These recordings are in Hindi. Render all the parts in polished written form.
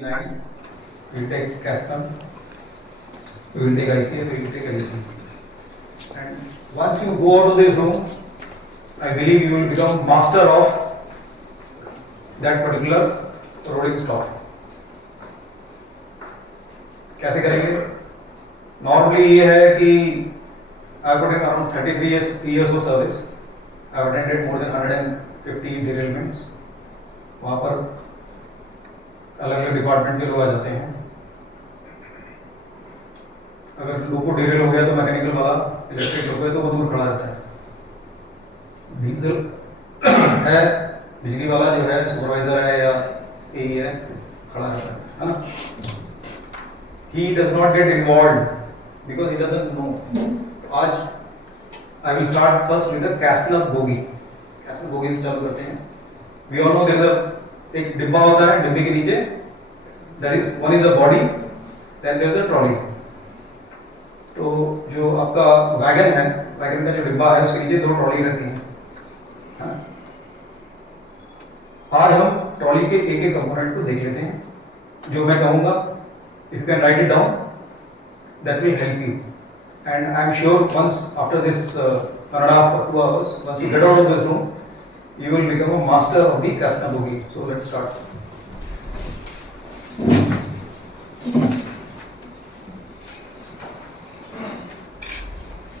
Next, we will take Cascam, we will take ICF, we will take everything. And once you go out of this room, I believe you will become master of that particular rolling stock. कैसे करेंगे? Normally ये है कि I have put in around 33 years of service. I have attended more than 150 derailments. वहाँ पर अलग अलग डिपार्टमेंट के लोग आ जाते हैं. अगर लोको डिरेल हो गया तो मैकेनिकल वाला, इलेक्ट्रिक हो गया तो वो दूर खड़ा रहता है. डीजल है, बिजली वाला जो है सुपरवाइजर है या एई है, खड़ा रहता है ना. He does not get involved because he doesn't know. आज I will start first with the Casnab bogie. Casnab bogie से चालू करते हैं. We all know there is a एक डिब्बा होता है, डिब्बे के नीचे that is one is a body, then there is a trolley. तो जो आपका वैगन है, वैगन का जो डिब्बा है उसके नीचे दो ट्रॉली रहती हैं. आज हम ट्रॉली के एक एक कंपोनेंट को देख लेते हैं. जो मैं कहूँगा, if you can write it down, that will help you. And I am sure once after this 1.5 or 2 hours, once you get out of this room, you will become a master of the Casna bogie. So let's start.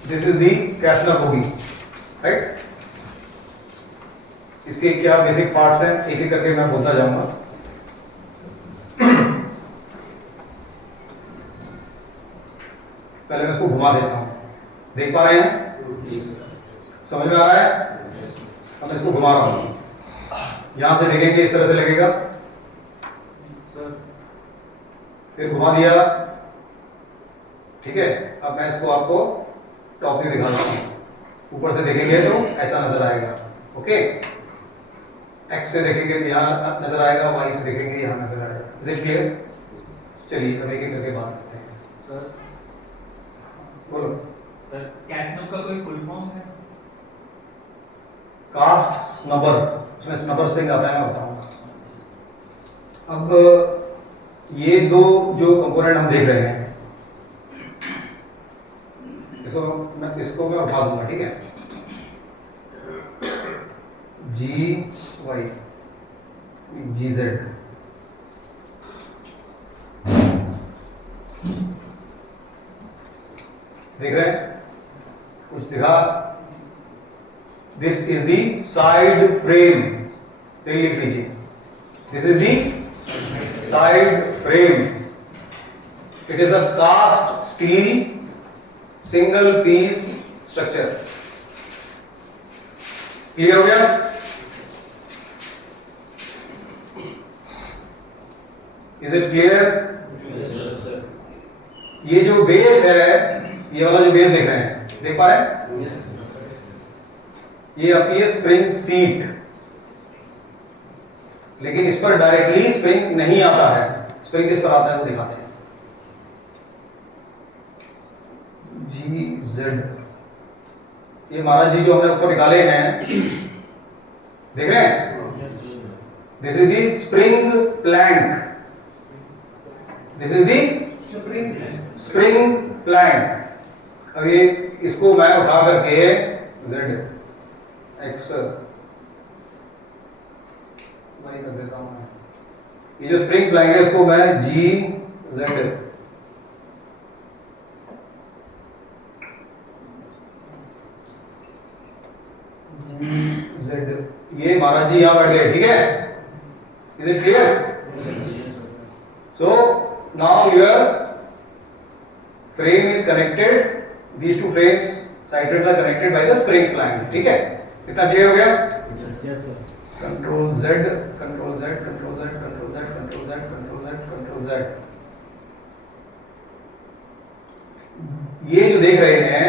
This is the Casna bogie, right? इसके क्या बेसिक पार्ट्स हैं, एक एक करके मैं बोलता जाऊंगा. पहले मैं इसको घुमा देता हूं. देख पा रहे हैं? समझ में आ रहा है? अब मैं इसको घुमा रहा हूं. यहां से देखेंगे इस तरह से लगेगा. फिर घुमा दिया. ठीक है. अब मैं इसको आपको टॉप व्यू दिखा देता हूं. ऊपर से देखेंगे तो ऐसा नजर आएगा. ओके. एक्स से देखेंगे तो यहाँ नजर आएगा, वाई से देखेंगे यहाँ नजर आएगा. Is it clear? चलिए अब एक एक करके बात करते हैं. सर बोलो सर, कैशनब का कोई फुल फॉर्म है? कास्ट स्नबर. उसमें स्नबर स्प्रिंग आता है, मैं बताऊंगा. अब ये दो जो कंपोनेंट हम देख रहे हैं, इसको मैं उठा दूंगा. ठीक है. जी वाई जी जेड. देख रहे हैं? कुछ दिखा. This is the side frame. लिख लीजिए. This is the side frame. It is a cast steel single piece structure. Clear हो गया? Is it clear? ये जो बेस है, ये वाला जो बेस देख रहे हैं, देख पा रहे हैं? ये अपनी है स्प्रिंग सीट, लेकिन इस पर डायरेक्टली स्प्रिंग नहीं आता है. स्प्रिंग किस पर आता है वो दिखाते हैं. जी जेड. ये महाराज जी जो हमने ऊपर निकाले हैं, देख रहे हैं? This is the spring plank. This is the spring plank. अब ये इसको मैं उठा करके जेड एक्स वही कर देता हूं. ये जो स्प्रिंग प्लैंक है इसको मैं जी जेड जेड. ये महाराज जी यहां बैठ गए. ठीक है. Is it clear? So now your frame is connected. These two frames, side frames are connected by the spring plank. ठीक है? इतना क्लियर हो गया? Yes sir. Control Z, control Z, control Z, control Z, control Z, control Z, control Z. ये जो देख रहे हैं,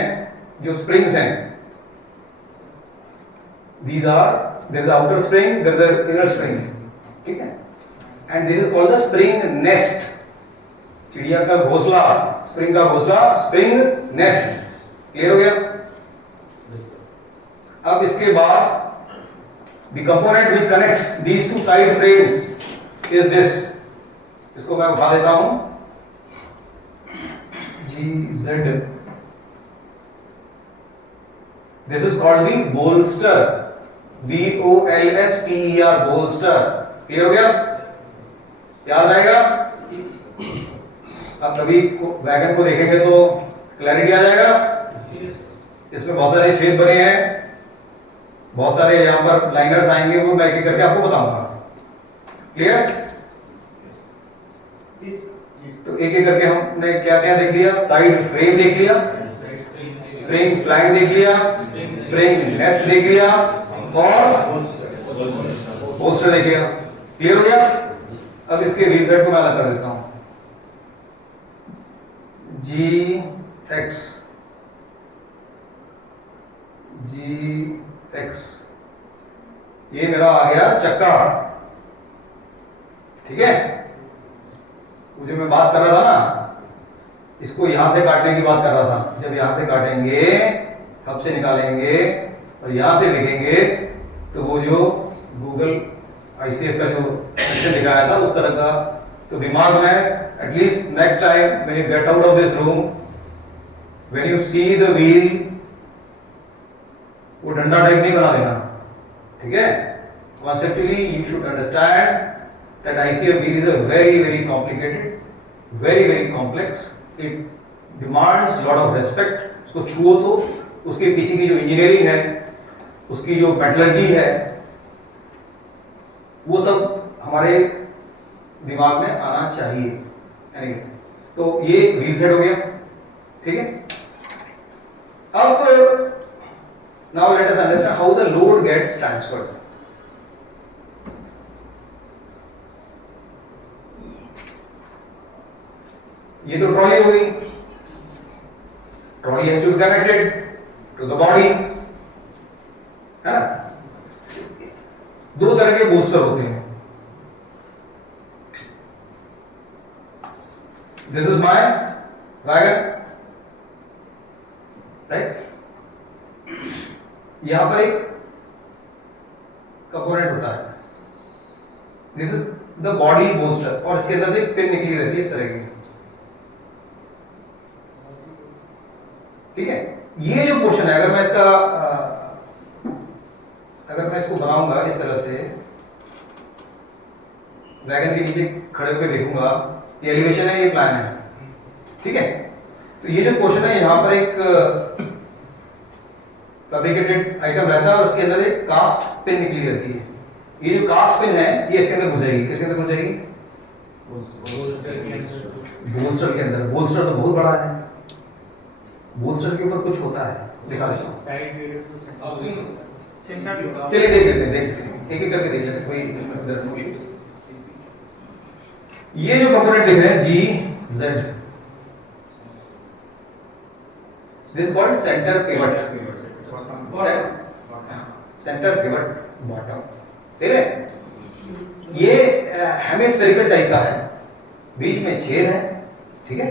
जो springs हैं, these are, there is outer spring, there is an inner spring. ठीक है? And this is called the spring nest. चिड़िया का घोंसला, स्प्रिंग का घोंसला, स्प्रिंग नेस्ट. क्लियर हो गया? अब इसके बाद the component which connects these two side frames is this इसको मैं उठा देता हूं, G Z, this is called the bolster, BOLSTER, bolster. Clear हो गया? याद रहेगा? अब कभी वैगन को देखेंगे तो क्लैरिटी आ जाएगा। इसमें बहुत सारे छेद बने हैं, बहुत सारे यहां पर लाइनर्स आएंगे, वो मैं एक एक करके आपको बताऊंगा। क्लियर? तो एक एक करके हमने क्या क्या देख लिया? साइड फ्रेम देख लिया, स्प्रिंग प्लैंक देख लिया, स्प्रिंग नेस्ट देख लिया और बोल्स्टर देख लिया। क्लियर हो गया? अब इसके व्हील सेट को मैं अलग कर देता हूं, GX, ये मेरा आ गया चक्का। ठीक है? वो जो मैं बात कर रहा था ना, इसको यहां से काटने की बात कर रहा था। जब यहां से काटेंगे, हब से निकालेंगे और यहां से देखेंगे तो वो जो गूगल ICF का जो सेक्शन दिखाया था उस तरह का, तो दिमाग में at least next time when you get out of this room, when you see the wheel, वो डंडा टाइप नहीं बना देना। ठीक है? Conceptually you should understand that ICF wheel is a very complicated, very complex. It demands lot of respect. उसको छुओ तो उसके पीछे की जो इंजीनियरिंग है, उसकी जो मेटलर्जी है, वो सब हमारे दिमाग में आना चाहिए। anyway, तो ये व्हील सेट हो गया। ठीक है? अब now let us understand how the load gets transferred. ये तो ट्रॉली हो गई, trolley has to be connected to the body, है ना? दो तरह के बोल्स्टर होते हैं। This is my wagon, right? यहां पर एक कंपोनेंट होता है, this is the body bolster, और इसके अंदर से एक पिन निकली रहती है इस तरह की। ठीक है? ये जो पोर्शन है, अगर मैं इसको बनाऊंगा इस तरह से, वैगन के नीचे खड़े होकर देखूंगा, ये एलिवेशन है, ये प्लान है। ठीक है? तो ये जो पोर्शन है, यहां पर एक फैब्रिकेटेड आइटम रहता है और उसके अंदर एक कास्ट पिन निकली रहती है। ये जो कास्ट पिन है, ये इसके अंदर घुस जाएगी। किसके अंदर घुस जाएगी? बोल्स्टर के अंदर। बोल्स्टर तो बहुत बड़ा है, बोल्स्टर के ऊपर कुछ होता है, दिखा देता हूं। चलिए देख लेते हैं, एक एक करके देख लेते हैं, कोई ये जो कंपोनेंट देख रहे हैं GZ, this called centre pivot, centre pivot bottom. ठीक है? ये हेमिस्फेरिकल टाइप का है, बीच में छेद है। ठीक है?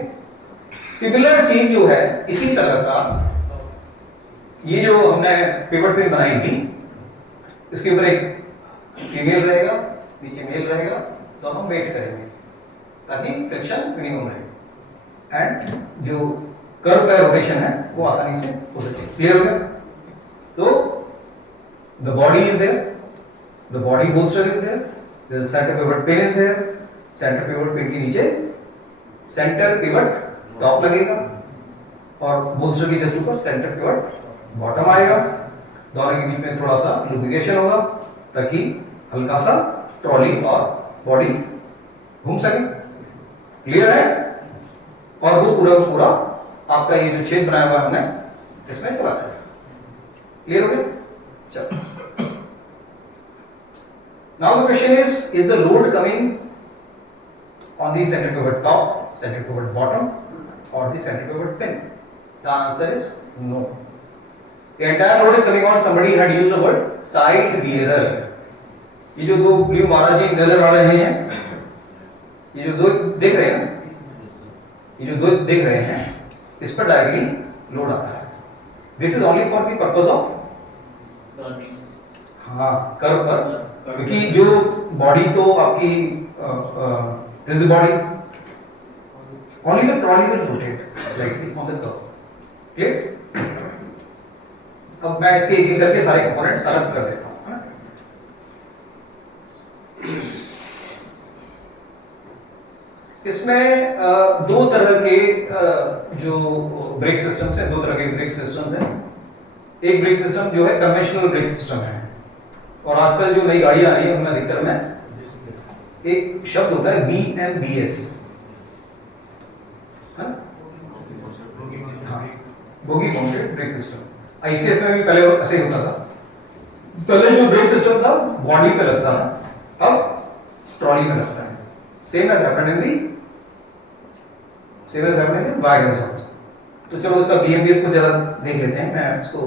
सिमिलर चीज जो है इसी तरह का, ये जो हमने पिवट पिन बनाई थी, इसके ऊपर एक फीमेल रहेगा, नीचे मेल रहेगा, तो हम वेट करेंगे ताकि फ्रिक्शन मिनिमम रहे एंड जो कर्व का रोटेशन है वो आसानी से हो सके। क्लियर हो गया? तो the body is there, the body bolster is there, centre pivot pin is there, centre pivot pin के नीचे सेंटर पिवट टॉप लगेगा और बोल्स्टर के जस्ट ऊपर सेंटर पिवट बॉटम आएगा। दोनों के बीच में थोड़ा सा लुब्रिकेशन होगा ताकि हल्का सा ट्रॉली और बॉडी घूम सके। क्लियर है? और वो पूरा आपका ये जो छेद बनाया हुआ हमने इसमें चला जाएगा। क्लियर हो गया? चलो, now the question is the load coming on the center pivot top, center pivot bottom, or the center pivot pin? The answer is no. The entire load is coming on, somebody had used the word side bearer. ये जो दो ब्लू महाराज जी नजर आ रहे हैं, ये जो दो देख रहे हैं ना, ये जो दो देख रहे हैं, इस पर डायरेक्टली लोड आता है। This is only for the purpose of, हाँ, कर्व पर, क्योंकि जो बॉडी तो आपकी This is the body. Only the trolley will rotate slightly on the curve. Clear? अब मैं इसके एक एक करके सारे कंपोनेंट्स अलग कर देता हूँ, है ना? इसमें दो तरह के जो ब्रेक सिस्टम्स हैं, दो तरह के ब्रेक सिस्टम्स हैं। एक ब्रेक सिस्टम जो है कन्वेंशनल ब्रेक सिस्टम है, और आजकल जो नई गाड़ियां आ रही है उनमें अधिकतर में एक शब्द होता है BMBS, है ना? Bogie mounted brake system. ICF में भी पहले ऐसे ही होता था। पहले जो ब्रेक सिस्टम था बॉडी पे लगता था, अब ट्रॉली में लगता है। Same as happened in the wagons also. तो चलो इसका BMBS को जरा देख लेते हैं। मैं इसको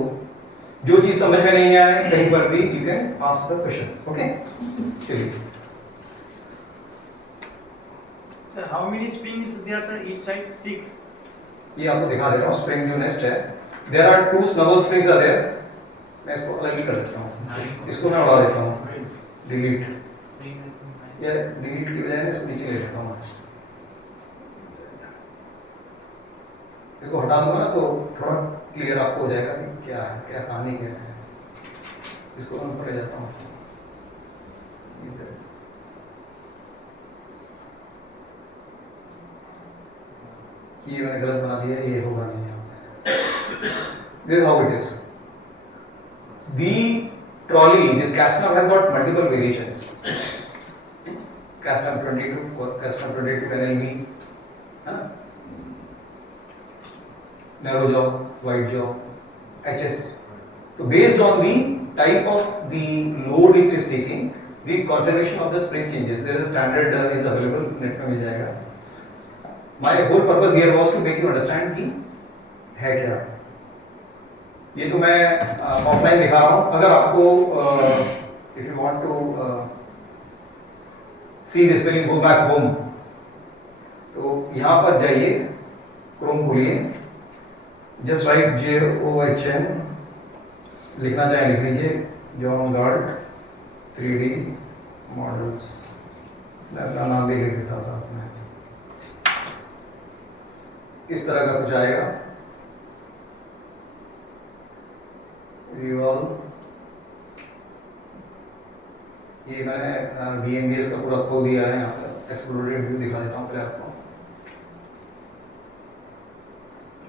जो चीज समझ में नहीं आए कहीं पर भी you can ask the question. Okay, चलिए। Sir, how many springs there, sir? Each side 6. ये आपको दिखा दे रहा हूँ। स्प्रिंग जो नेस्ट है, there are 2 snubber springs are there. मैं इसको अलग ही कर देता हूँ, इसको मैं उड़ा देता हूँ, डिलीट। ये डिलीट की बजाय इसको नीचे ले लेता हूँ। इसको हटा दूंगा ना तो थोड़ा क्लियर आपको हो जाएगा कि क्या है, क्या कहानी क्या है। इसको मैं ऊपर ले जाता हूँ। ये मैंने गलत बना दिया, ये होगा नहीं यहाँ पे। This is how it is. The trolley, this Casnam has got multiple variations. Casnam 22, Casnam 22 NLB, है ना? Narrow jaw, wide jaw, HS. So based on the type of the load it is taking, the configuration of the spring changes. There is a standard is available, net में मिल जाएगा। My whole purpose here was to make you understand कि है क्या। ये तो मैं ऑफलाइन दिखा रहा हूँ। अगर आपको if you want to see this when you go back home, तो यहाँ पर जाइए, क्रोम खोलिए, just write JOHN, लिखना चाहे लिख लीजिए, जॉन गार्ड 3D मॉडल्स। मैं अपना नाम भी लिख देता था मैं। इस तरह का कुछ आएगा। रिवॉल्व, ये मैंने BMBS का पूरा खोल दिया है। यहाँ पर एक्सप्लोरेटिव व्यू दिखा देता हूँ पहले आपको।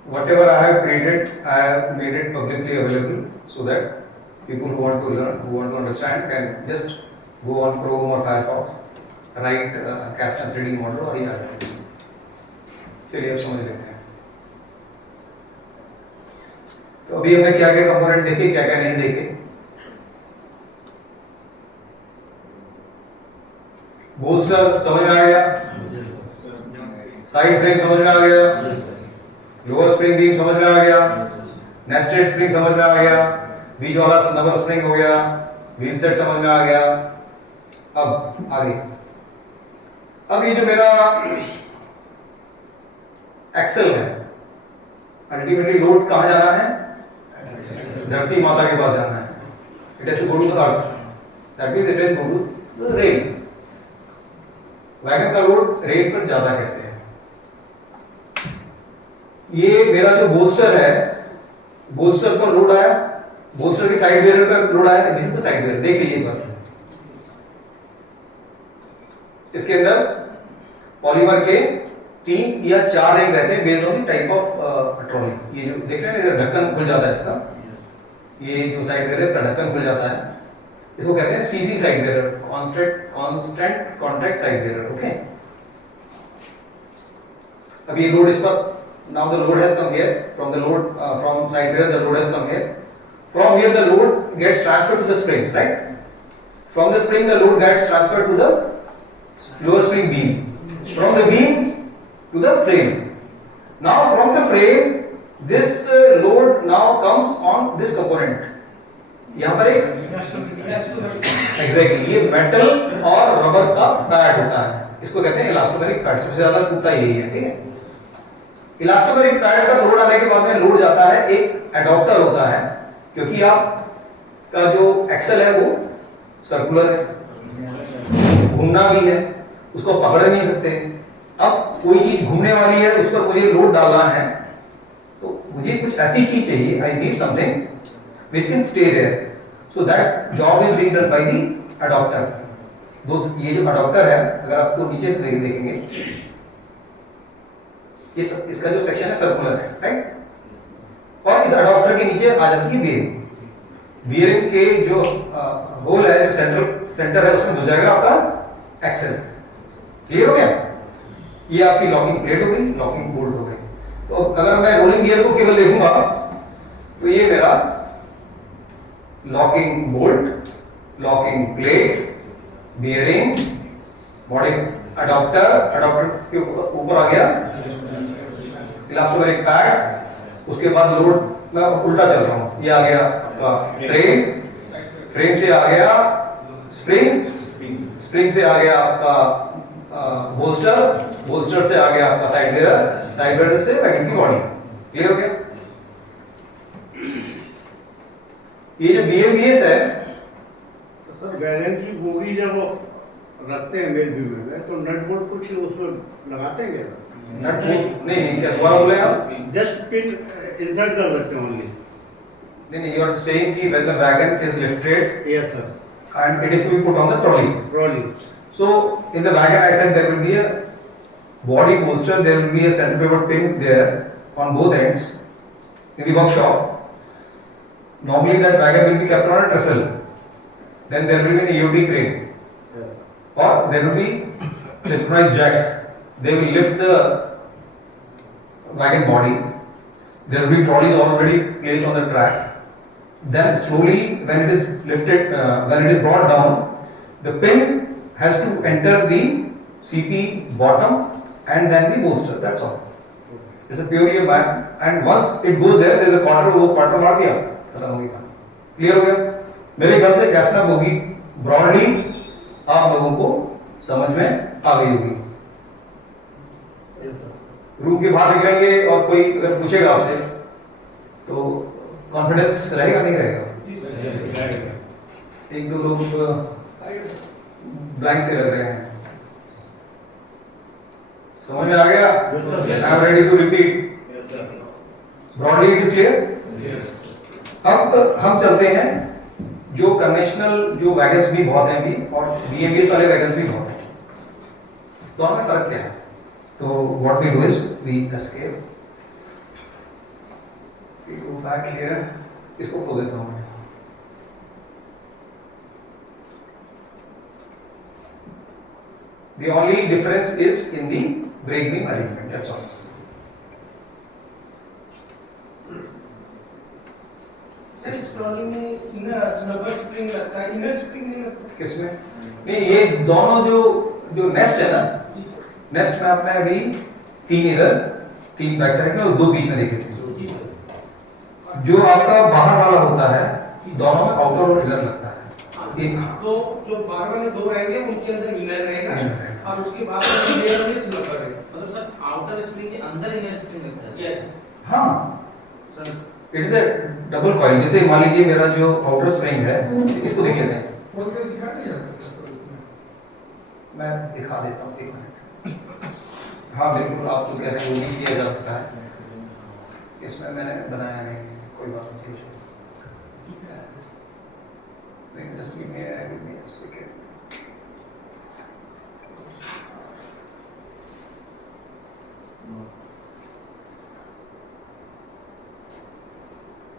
Whatever I have created, I have made it publicly available so that people who want to learn, who want to understand, can just go on Chrome or Firefox, write Casnam 3D model और ये आ जाएगा। चलिए अब समझ लेते हैं। तो अभी हमने क्या क्या कंपोनेंट देखे, क्या क्या नहीं देखे। बोल्स्टर समझ में आ गया, साइड फ्रेम समझ में आ गया, लोअर स्प्रिंग बीम समझ में आ गया, नेस्टेड स्प्रिंग समझ में आ गया, बीच वाला स्नबर स्प्रिंग हो गया, व्हील सेट समझ में आ गया। अब आगे, अब ये जो मेरा एक्सेल है, अल्टीमेटली लोड कहाँ जाना है? धरती माता के पास जाना है। It has to go to the earth, that means it has to go to the rail. Wagon का लोड रेल पर जाता कैसे है? ये मेरा जो बोल्स्टर है, बोल्स्टर पर लोड आया, बोल्स्टर की साइड बेरर पर लोड आया, this is the side bearer. देख लीजिए एक बार, इसके अंदर पॉलीमर के 3 या 4 रिंग रहते हैं based on the type of trolley. ये जो देख रहे हैं ना, ढक्कन खुल जाता है इसका, ये जो साइड बेरर है इसका ढक्कन खुल जाता है, इसको कहते हैं CC side bearer, constant contact side bearer. Okay, अब ये लोड इस पर, now the load has come here, from side bearer the load has come here, from here the load gets transferred to the spring, right? From the spring the load gets transferred to the lower spring beam, from the beam to the frame. Now from the frame this load now comes on this component. यहाँ पर एक exactly ये मेटल और रबर का पैड होता है, इसको कहते हैं इलास्टोमेरिक पैड। सबसे ज्यादा टूटता यही है, ठीक है। इलास्टोमेरिक पैड पर लोड आने के बाद में लोड जाता है, एक एडॉप्टर होता है, क्योंकि आपका जो एक्सेल है वो सर्कुलर है, घूमना भी है, उसको पकड़ नहीं सकते। अब कोई चीज घूमने वाली है, उस पर मुझे लोड डालना है, तो मुझे कुछ ऐसी चीज चाहिए, I need something which can stay there, so that job is being done by the adapter. ये जो अडॉप्टर है, अगर आपको नीचे से देखेंगे, इसका जो सेक्शन है सर्कुलर है, राइट, और इस अडॉप्टर के नीचे आ जाती है बेयरिंग। बेयरिंग के जो होल है, जो सेंटर है, उसमें घुस जाएगा आपका एक्सेल। क्लियर हो गया? ये आपकी लॉकिंग प्लेट हो गई, लॉकिंग बोल्ट हो गई। तो अगर मैं रोलिंग गियर को केवल देखूंगा तो ये मेरा locking bolt, locking plate, bearing, body adopter, adopter के ऊपर आ गया इलास्टोमेरिक पैड, उसके बाद लोड, मैं उल्टा चल रहा हूं, ये आ गया आपका फ्रेम, फ्रेम से आ गया स्प्रिंग, स्प्रिंग से आ गया आपका बोल्स्टर, बोल्स्टर से आ गया आपका साइड मिरर, साइड मिरर से वैगन की बॉडी। क्लियर हो गया? ये जो बीएमबीएस है, तो सर वैगन की बोगी जब रखते हैं मेल व्यू में, तो नट बोल्ट कुछ उसमें लगाते हैं क्या? नट बोल्ट नहीं, क्या दोबारा बोले आप? जस्ट पिन इंसर्ट कर देते हैं ओनली। नहीं, you are saying कि when the wagon is lifted yes sir, and it is to be put on the trolley. Trolley. So in the wagon, I said there will be a body bolster, there will be a center pivot pin there on both ends in the workshop. Normally that wagon will be kept on a trestle. Then there will be an EOD crane, or there will be synchronized jacks. They will lift the wagon body. There will be trolleys already placed on the track. Then slowly, when it is lifted, when it is brought down, the pin has to enter the CP bottom and then the bolster. That's all. It's a purely a man. And once it goes there, there is a quarter. वो quarter मार दिया, खत्म हो गया। Clear हो गया? मेरे ख्याल से कैसना होगी broadly आप लोगों को समझ में आ गई होगी। रूम के बाहर निकलेंगे और कोई अगर पूछेगा आपसे तो कॉन्फिडेंस रहेगा नहीं रहेगा? एक दो लोग ब्लैंक से लग रहे हैं। समझ में आ गया? I am ready to repeat. Broadly it is clear? अब हम चलते हैं, जो कन्वेंशनल जो वैगन्स भी बहुत हैं अभी, और बीएमबीएस वाले वैगन्स भी बहुत हैं, दोनों में फर्क क्या है? तो what we do is we escape, we go back here, इसको खोल देता हूं मैं। The only difference is in the brake beam arrangement, that's all. Sir इस ट्रॉली में इनर रबर स्प्रिंग लगता है, इनर स्प्रिंग नहीं लगता किसमें? नहीं, ये दोनों जो नेस्ट है ना, नेस्ट में आपने अभी 3 इधर 3 बैक साइड में और 2 बीच में देखे थे। जो आपका बाहर वाला होता है, दोनों में आउटर और इनर लगता है। तो जो बाहर वाले 2 रहेंगे उनके अंदर इनर रहेगा और उसके बाद लेयर में स्लबर रहेगा। मतलब सर आउटर स्प्रिंग के अंदर इनर स्प्रिंग लगता है? यस हाँ sir, it is A double coil. जैसे मान लीजिए मेरा जो आउटर स्प्रिंग है, इसको देख लेते हैं, मैं दिखा देता हूँ, 1 मिनट। हाँ बिल्कुल, आप तो कह रहे हैं वो भी किया जा सकता है, इसमें मैंने बनाया नहीं, कोई बात नहीं। Just give me a second.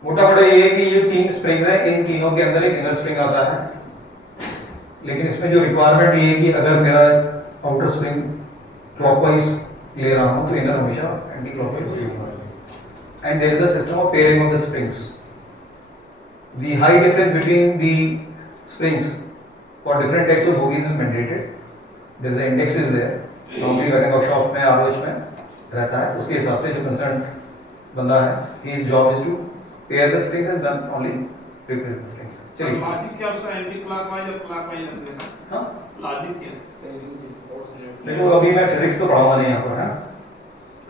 मोटा मोटा ये है कि जो 3 स्प्रिंग्स हैं, इन तीनों के अंदर एक इनर स्प्रिंग आता है, लेकिन इसमें जो रिक्वायरमेंट ये है कि अगर मेरा आउटर स्प्रिंग क्लॉकवाइज ले रहा हूं तो इनर हमेशा एंटी क्लॉकवाइज होगा। And there is a system of pairing of the springs. The height difference between the springs for different types of bogies is mandated. There is an index is there. Normally wagon workshop में ROH में रहता है, उसके हिसाब से जो concerned बंदा है, his job is to pair the springs and then only replace the springs. चलिए। लॉजिक क्या उसका एंटी क्लॉकवाइज और क्लॉकवाइज रख देना? हाँ? लॉजिक क्या? देखो अभी मैं फिजिक्स तो पढ़ाऊंगा नहीं यहाँ पर, है?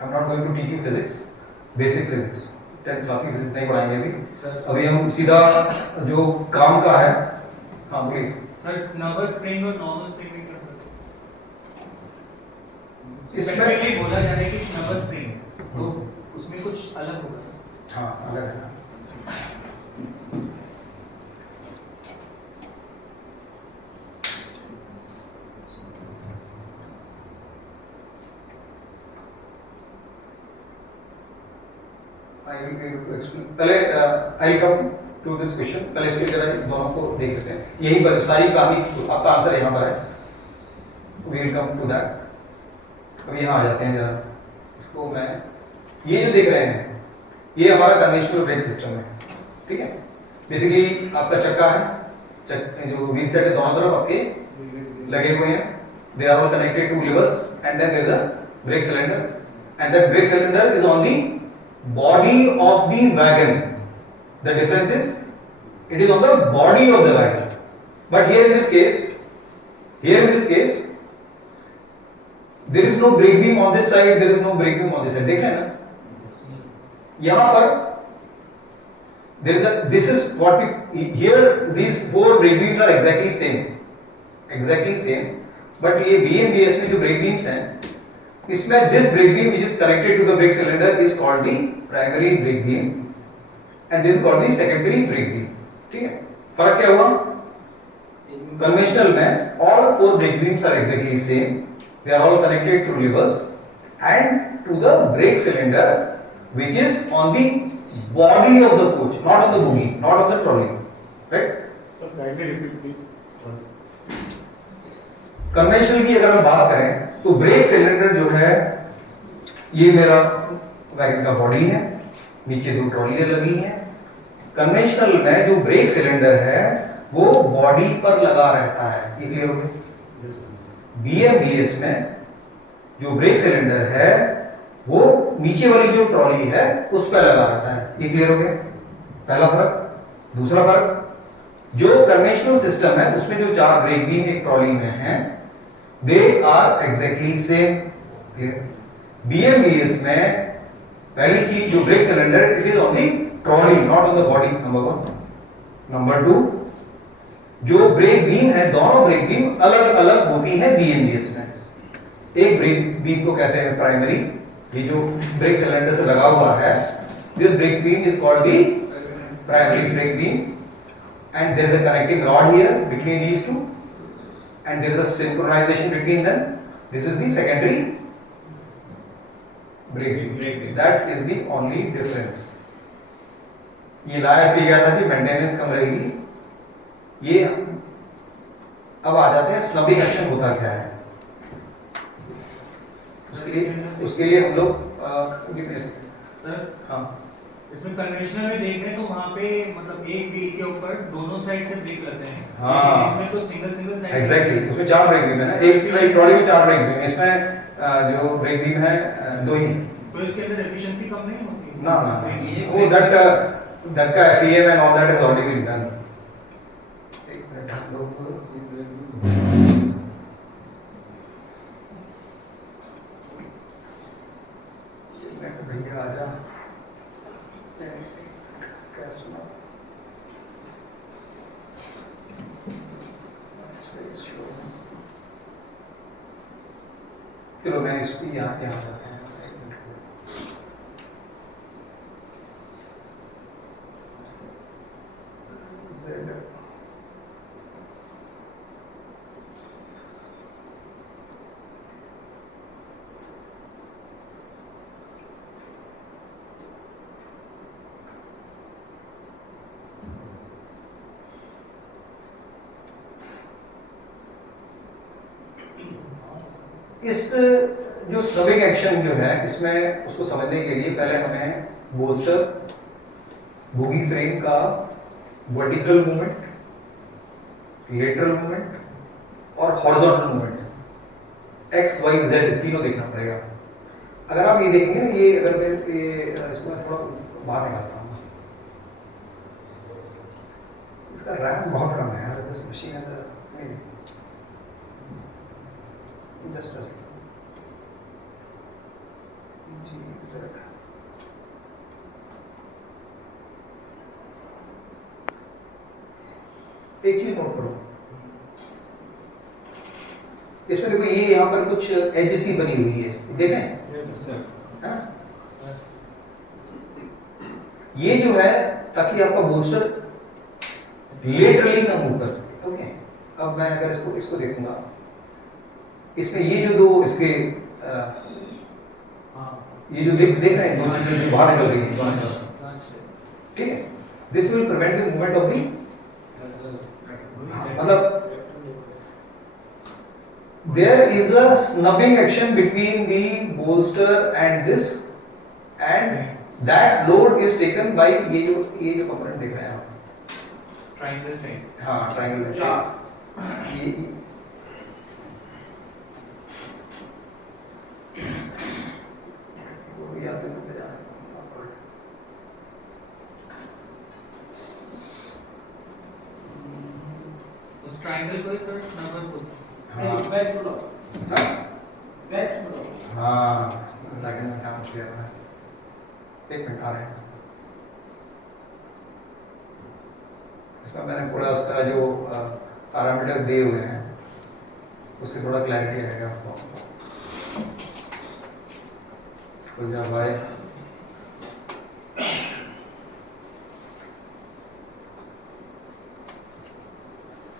I am not going to teach you physics, basic physics. 10th class की फिजिक्स नहीं पढ़ाएंगे अभी हम सीधा जो काम का है। हाँ बोलिए सर नॉर्मल स्प्रिंग और नॉर्मल स्प्रिंग में क्या फर्क है? इसमें स्पेसिफिकली बोला जा रहा है कि स्नबर स्प्रिंग है, तो उसमें कुछ अलग होगा। हाँ अलग है। I will be able to explain. पहले I will come to this question. पहले इसके जरा दोनों को देख लेते हैं। यही पर सारी कहानी आपका आंसर यहाँ पर है। We will come to that. अब यहाँ आ जाते हैं जरा। इसको मैं ये जो देख रहे हैं ये हमारा कन्वेंशनल ब्रेक सिस्टम है, ठीक है। बेसिकली आपका चक्का है, जो व्हील सेट है दोनों तरफ आपके लगे हुए हैं। They are all connected to levers and then there is a brake cylinder and that brake cylinder is on the body of the wagon. The difference is it is on the body of the wagon. But here in this case, there is no brake beam on this side, there is no brake beam on this side. देख रहे हैं ना? यहाँ पर there is a, this is what we here, these four brake beams are exactly same. But ये BMBS में जो brake beams हैं, इसमें this brake beam which is connected to the brake cylinder is called the primary brake beam and this is called the secondary brake beam. ठीक है? फर्क क्या हुआ? Conventional में all four brake beams are exactly same. They are all connected through levers and to the brake cylinder which is on the body of the coach, not on the bogie, not on the trolley, right? Sir kindly repeat please. Conventional की अगर हम बात करें तो ब्रेक सिलेंडर जो है ये मेरा वैगन का बॉडी है, नीचे दो ट्रॉली लगी हैं। कन्वेंशनल में जो ब्रेक सिलेंडर है वो बॉडी पर लगा रहता है, ये क्लियर हो गया। BMBS में जो ब्रेक सिलेंडर है वो नीचे वाली जो ट्रॉली है उस पर लगा रहता है, ये क्लियर हो गया पहला फर्क। दूसरा फर्क, जो कन्वेंशनल सिस्टम है उसमें जो चार ब्रेक बीम एक ट्रॉली में है they are exactly same, clear. BMBS में पहली चीज जो brake cylinder it is on the trolley not on the body, number 1। Number 2, जो ब्रेक बीम है दोनों ब्रेक बीम अलग अलग होती हैं BMBS में। एक ब्रेक बीम को कहते हैं प्राइमरी, ये जो ब्रेक सिलेंडर से लगा हुआ है this brake beam is called the primary brake beam and there is a connecting rod here between these two and there is a synchronization between them. This is the secondary brake beam. That is the only difference. ये लाया इसलिए गया था कि मेंटेनेंस कम रहेगी। ये अब आ जाते हैं स्नबिंग एक्शन होता क्या है। उसके लिए हम लोग सर हाँ इसमें कन्वेंशनल में देख रहे हैं तो वहाँ पे मतलब एक व्हील के ऊपर दोनों साइड से ब्रेक लगते हैं। हाँ। इसमें तो सिंगल साइड। एग्जैक्टली उसमें चार ब्रेक बीम है ना, एक ट्रॉली में चार ब्रेक बीम है, इसमें जो ब्रेक बीम है दो ही। तो इसके अंदर एफिशिएंसी कम नहीं होती? ना वो that का FEM and all that has already been done. एक मिनट हम लोग भैया आजा क्या सुना चलो मैं इसको यहाँ जाते हैं। इस जो स्नबिंग एक्शन जो है इसमें उसको समझने के लिए पहले हमें बोल्स्टर बोगी फ्रेम का वर्टिकल मूवमेंट, लेटरल मूवमेंट और horizontal movement x y z तीनों देखना पड़ेगा। अगर आप ये देखेंगे ना, ये अगर मैं इसको मैं थोड़ा बाहर निकालता हूँ, इसका रैम बहुत कम है यार, दिस मशीन है just a second. एक चीज नोट करो, इसमें देखो ये यहाँ पर कुछ एज सी बनी हुई है, देखें है ना? ये जो है ताकि आपका बोल्स्टर लेटरली ना मूव कर सके। ओके, अब मैं अगर इसको इसको देखूंगा, इसमें ये जो दो इसके ये जो देख रहे हैं दो चीजें जो बाहर निकल रही हैं, ठीक है, this will prevent the movement of the, मतलब there is a snubbing action between the bolster and this, and that load is taken by ये जो कंपोनेंट देख रहे हैं आप, ट्रायंगल टाइप, हाँ ट्रायंगल ये याद करके जाना है। उस ट्रायंगल को सर नंबर को हाँ बैक बोलो, हाँ बैक बोलो। हाँ लेकिन मैं काम किया है, एक मिनट आ रहे हैं। इसमें मैंने पूरा उसका जो पैरामीटर्स दिए हुए हैं उससे थोड़ा क्लैरिटी आएगा आपको। तो जब आए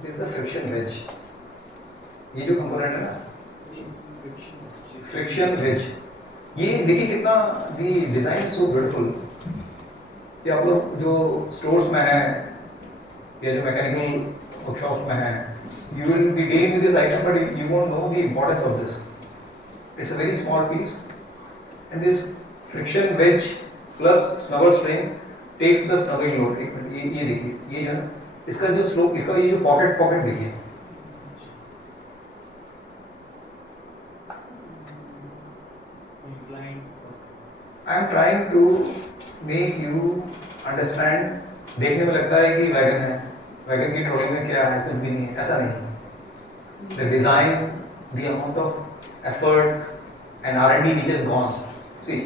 दिस द फ्रिक्शन वेज, ये जो कंपोनेंट है ना फ्रिक्शन वेज, ये देखिए कितना दी डिजाइन सो ब्यूटीफुल कि आप लोग जो स्टोर्स में है या जो मैकेनिकल वर्कशॉप्स में है, you will be dealing with this item but you won't know the importance of this. It's a very small piece and this friction wedge plus snubber spring takes the snubbing load. एक मिनट, ये देखिए, ये जो है इसका जो स्लोप, इसका ये जो पॉकेट देखिए, I am trying to make you understand. देखने में लगता है कि वैगन है, वैगन की ट्रॉली में क्या है, कुछ भी नहीं है, ऐसा नहीं। The design, the amount of effort and R&D which has gone, see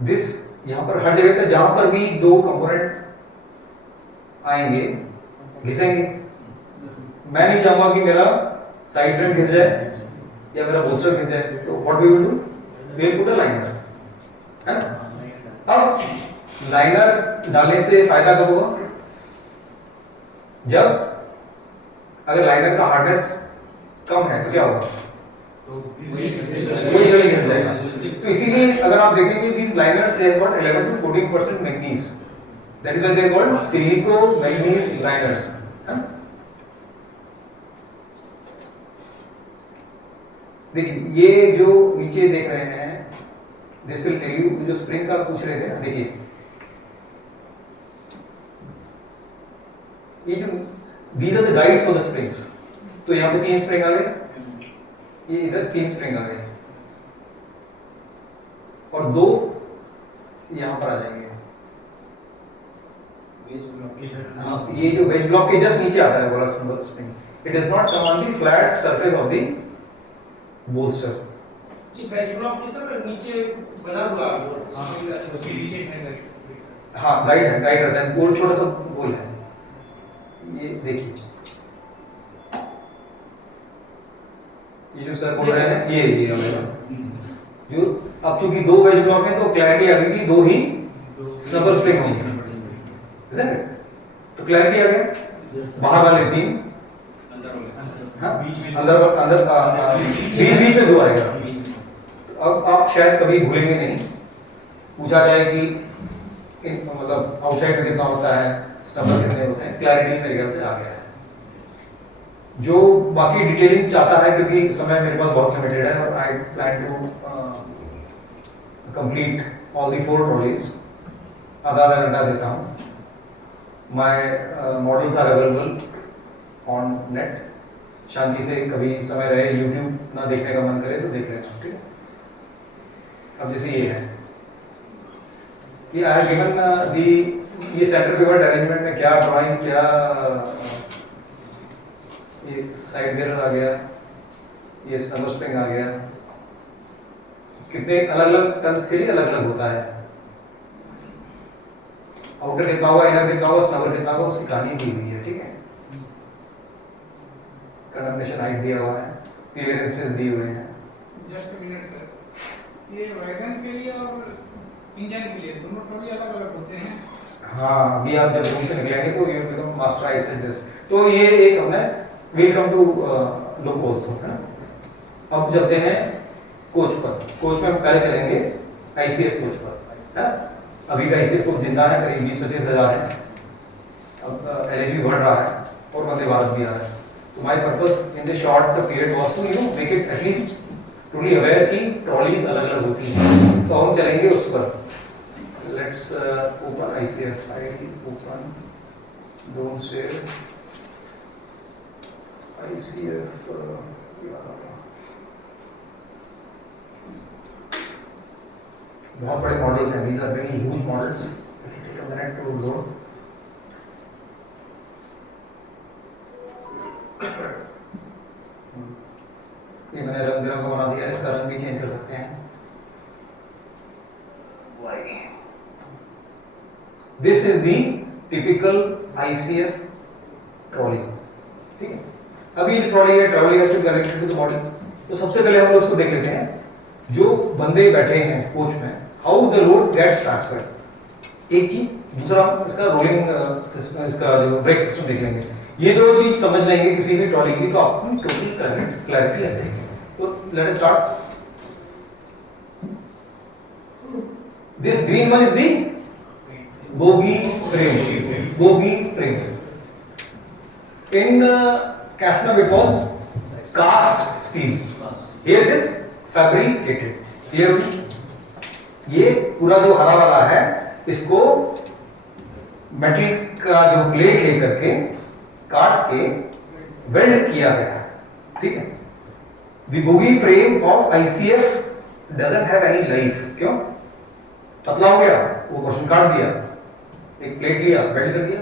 this, यहां पर हर जगह पे जहां पर भी दो कंपोनेंट आएंगे घिसेंगे। मैं नहीं चाहूंगा कि मेरा साइड फ्रेम घिस जाए या मेरा बोल्स्टर घिस जाए, तो what we will do, we will put a liner, है ना? अब लाइनर डालने से फायदा कब होगा, जब अगर लाइनर का हार्डनेस कम है तो क्या होगा, वही जल्दी घिस जाएगा। तो इसीलिए अगर आप देखेंगे these liners they have got 11 to 14% manganese, that is why they are called silico manganese liners, है ना? देखिए ये जो नीचे देख रहे हैं, दिस विल टेल यू, जो स्प्रिंग का पूछ रहे थे ना, देखिए ये जो these are the guides for the springs, तो यहाँ पे 3 स्प्रिंग आ गए, ये इधर 3 स्प्रिंग आ गए और 2 यहां पर आ जाएंगे। हाँ, ये जो वेज ब्लॉक के जस्ट नीचे आता है वाला spring, it is not come on the flat surface of the bolster. जी बैक ब्लॉक के सर नीचे बना हुआ उसके नीचे है हाँ गाइड रहता है, गोल छोटा सा गोल है, ये देखिए ये जो सर बोल रहे हैं ये जो अब चूंकि 2 वेज ब्लॉक है तो क्लैरिटी आ गई कि 2 ही स्नबर स्प्रिंग होंगे, isn't it? तो क्लैरिटी आ गया, बाहर वाले 3 अंदर बीच में 2 आएगा। तो अब आप शायद कभी भूलेंगे नहीं, पूछा जाए कि मतलब आउटसाइड में कितना होता है, स्नबर कितने होते हैं, क्लैरिटी मेरे ख्याल से आ गया है। जो बाकी डिटेलिंग चाहता है, क्योंकि समय मेरे पास बहुत लिमिटेड है और I plan to complete all the 4 trolleys, आधा घंटा देता हूँ। My models are available on net, शांति से कभी समय रहे, यूट्यूब ना देखने का मन करे तो देख लेना, ठीक है? अब जैसे ये है, ये आई हैव गिवन दी, ये सेंटर पिवट अरेंजमेंट में क्या ड्राइंग, क्या ये साइड मिरर आ गया, ये स्नबर स्प्रिंग आ गया, कितने अलग अलग टर्न्स के लिए अलग अलग होता है। आउटर कितना होगा, इनर कितना होगा, स्नबर कितना होगा, उसकी कहानी दी हुई है, ठीक है। कंडम्नेशन हाइट दिया हुआ है, क्लियरेंसेस दिए हुए हैं। जस्ट मिनट सर, ये वैगन के लिए और इंजन के लिए दोनों ट्रॉली अलग अलग होते हैं। हाँ, अभी आप जब रूम से निकलेंगे तो you become master I said this. तो ये एक हमने वेलकम टू लुक आल्सो, है ना। अब चलते हैं कोच पर। कोच में हम पहले चलेंगे आईसीएस कोच पर, है ना। अभी का आईसीएस कोच जिंदा है, करीब 20-25 हज़ार है। अब एलएचबी बढ़ रहा है और वंदे भारत भी आ रहा है। तो my purpose in the short period was to make it at least totally aware कि ट्रॉलीज अलग अलग होती हैं। तो हम चलेंगे उस पर। Let's open ICF file, open, don't share ICF. बहुत बड़े मॉडल्स हैं, these are very huge models. It will take a minute to load. ये मैंने रंग बिरंगा बना दिया है, इसका रंग भी चेंज कर सकते हैं। This is the typical ICF trolley, ठीक है। अब ये जो ट्रॉली है, trolley has to be connected to the body. तो सबसे पहले हम लोग इसको देख लेते हैं, जो बंदे बैठे हैं कोच में, how the load gets transferred, एक चीज। दूसरा इसका रोलिंग सिस्टम, इसका जो ब्रेक सिस्टम देख लेंगे। ये दो चीज समझ लेंगे किसी भी ट्रॉली की तो आपको टोटल क्लैरिटी आ जाएगी। तो let us start. This green one is the bogie frame, bogie frame. In Casnam it was cast steel, here it is fabricated, clear? ये पूरा जो हरा वाला है, इसको मेटल का जो प्लेट लेकर के काट के वेल्ड किया गया है, ठीक है। The bogie frame of ICF doesn't have any life, क्यों? पतला हो गया, वो पोर्शन काट दिया, एक प्लेट लिया, वेल्ड कर दिया,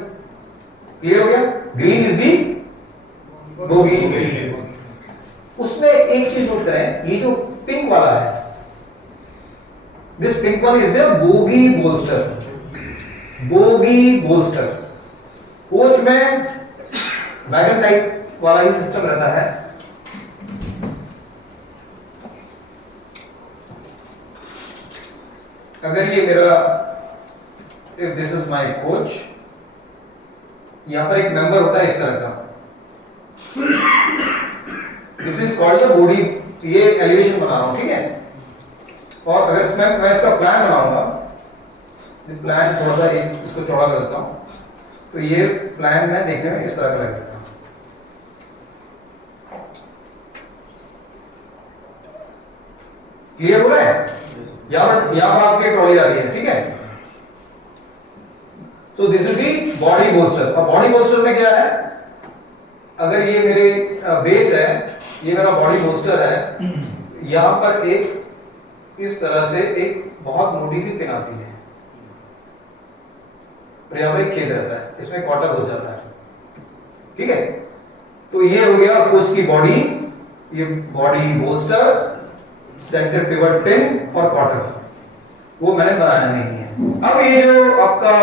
क्लियर हो गया। Green is the bogie. उसमें एक चीज नोट करें, ये जो पिंक वाला है, this pink one is the bogie bolster, bogie bolster. Coach में वैगन टाइप वाला ही सिस्टम रहता है। अगर ये मेरा, if this is my coach, यहां पर एक मेंबर होता है इस तरह का, this is called the body. ये एलिवेशन बना रहा हूं, ठीक है। और अगर इसमें मैं इसका प्लान बनाऊंगा, प्लान थोड़ा सा एक इसको चौड़ा कर देता हूं, तो ये प्लान मैं देखने में इस तरह का लगेगा। क्लियर हो रहा है? यहां पर आपकी ट्रॉली आ रही है, ठीक है। So this will be body bolster. अब बॉडी बोल्स्टर में क्या है, अगर ये मेरे बेस है, ये मेरा बॉडी बोल्स्टर है, यहां पर एक इस तरह से एक बहुत मोटी सी पिन आती है, और यहां पर एक छेद रहता है, इसमें कॉटर हो जाता है, ठीक है। तो ये हो गया कोच की बॉडी, ये body bolster, centre pivot pin और कॉटर, वो मैंने बनाया नहीं है। अब ये जो आपका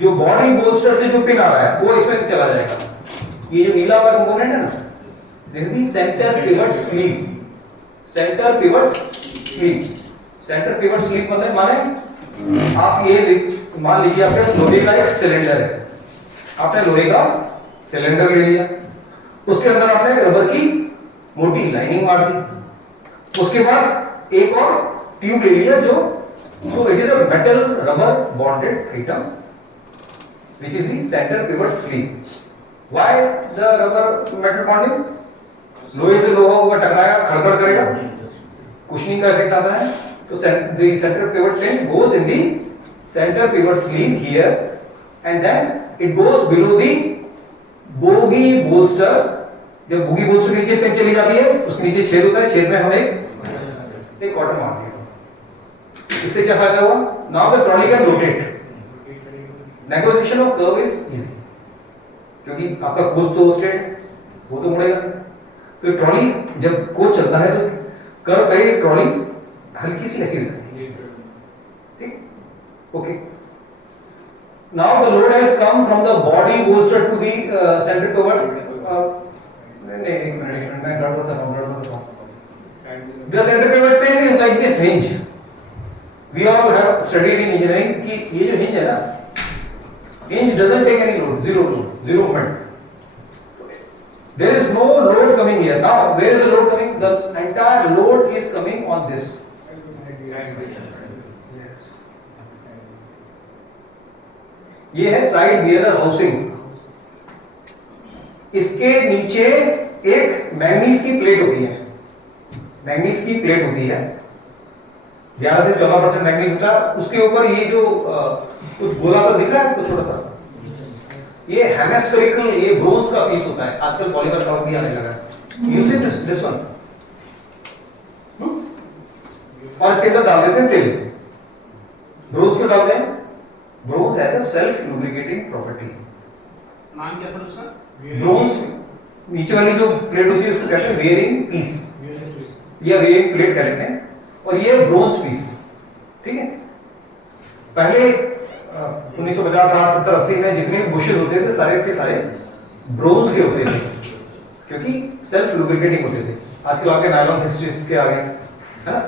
जो बॉडी बोल्स्टर से जो पिन आ रहा है, वो इसमें चला जाएगा। ये जो नीला वाला कंपोनेंट है ना, this is the centre pivot sleeve, centre pivot sleeve. Centre pivot sleeve मतलब माने आप ये मान लीजिए आपके लोहे का एक सिलेंडर है, आपने लोहे का सिलेंडर ले लिया, उसके अंदर आपने रबर की मोटी लाइनिंग मार दी, उसके बाद एक और ट्यूब ले लिया जो it is a metal rubber bonded item which is the center pivot sleeve. Why the rubber metal bonding? लोहे से लोहा होगा, टकराएगा, खड़खड़ करेगा, कुशनिंग का इफेक्ट आता है। तो the center pivot pin goes in the center pivot sleeve here, and then it goes below the bogie bolster. जब बोगी बोल्स्टर के नीचे पिन चली जाती है, उसके नीचे छेद होता है, छेद में हम एक कॉटर मार दिया। इससे क्या फायदा हुआ? Now the trolley can rotate. Negotiation of curve is easy, क्योंकि आपका कोच तो स्ट्रेट है, वो तो मुड़ेगा। तो ट्रॉली जब कोच चलता है तो कर्व पे ट्रॉली हल्की सी ऐसी रहती है, ठीक, okay. Now the load has come from the body bolster to the centre pivot. नहीं एक मिनट मैं गड़बड़ कर रहा हूँ। The center pivot pin is like this hinge. We all have studied in engineering कि ये जो hinge है ना, hinge doesn't take any load, zero moment. There is no load coming here. Now, where is the load coming? The entire load is coming on this. Yes. ये है साइड बियरर हाउसिंग। इसके नीचे एक मैग्नीज की प्लेट होती है, मैग्नीज की प्लेट होती है, 11 से 14% मैग्नीज होता है। उसके ऊपर ये जो कुछ गोला सा दिख रहा है, कुछ छोटा सा, ये हेमिस्फेरिकल, ये ब्रोंज का पीस होता है। आजकल पॉलीमर कवर भी आने लगा है। यू सी दिस वन, और इसके अंदर डाल देते हैं तेल। ब्रोंज क्यों डालते हैं? Bronze has a self lubricating property. नाम क्या था उसका? ब्रोंज, नीचे वाली जो प्लेट होती है उसको कहते हैं वेयरिंग पीस, या वेयरिंग प्लेट कह लेते हैं, और ये ब्रोंज पीस, ठीक है। पहले 1950, 60, 70, 80 में जितने बुशेस होते थे सारे के सारे ब्रोंज के होते थे, क्योंकि सेल्फ लुब्रिकेटिंग होते थे। आजकल आपके नायलॉन सिस्टर्स के आ गए, है ना,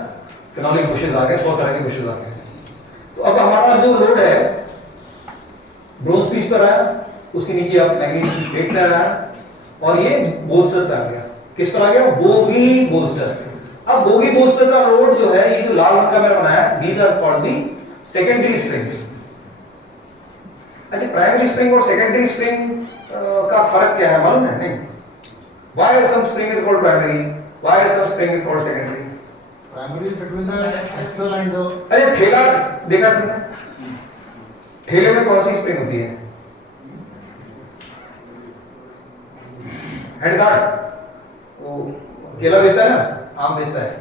फिनोलिक बुशेस आ गए, 100 तरह के बुशेस आ गए। तो अब हमारा जो लोड है ब्रोंज पीस पर आया, उसके नीचे आप मैग्नीज की प्लेट पे आया, और ये बोल्स्टर पे आ गया। किस पर आ गया? Bogie bolster. अब बोगी बोल्स्टर का लोड जो है, ये जो लाल रंग का मैंने बनाया, these are called the secondary springs. अच्छा, प्राइमरी स्प्रिंग और सेकेंडरी स्प्रिंग का फर्क क्या है मालूम है? नहीं। Why some spring is called primary, why some spring is called secondary? Primary is between the axle and the. अरे ठेला देखा तुमने? ठेले में कौन सी स्प्रिंग होती है? हेड गार्ड, वो केला बेचता है ना, आम बेचता है,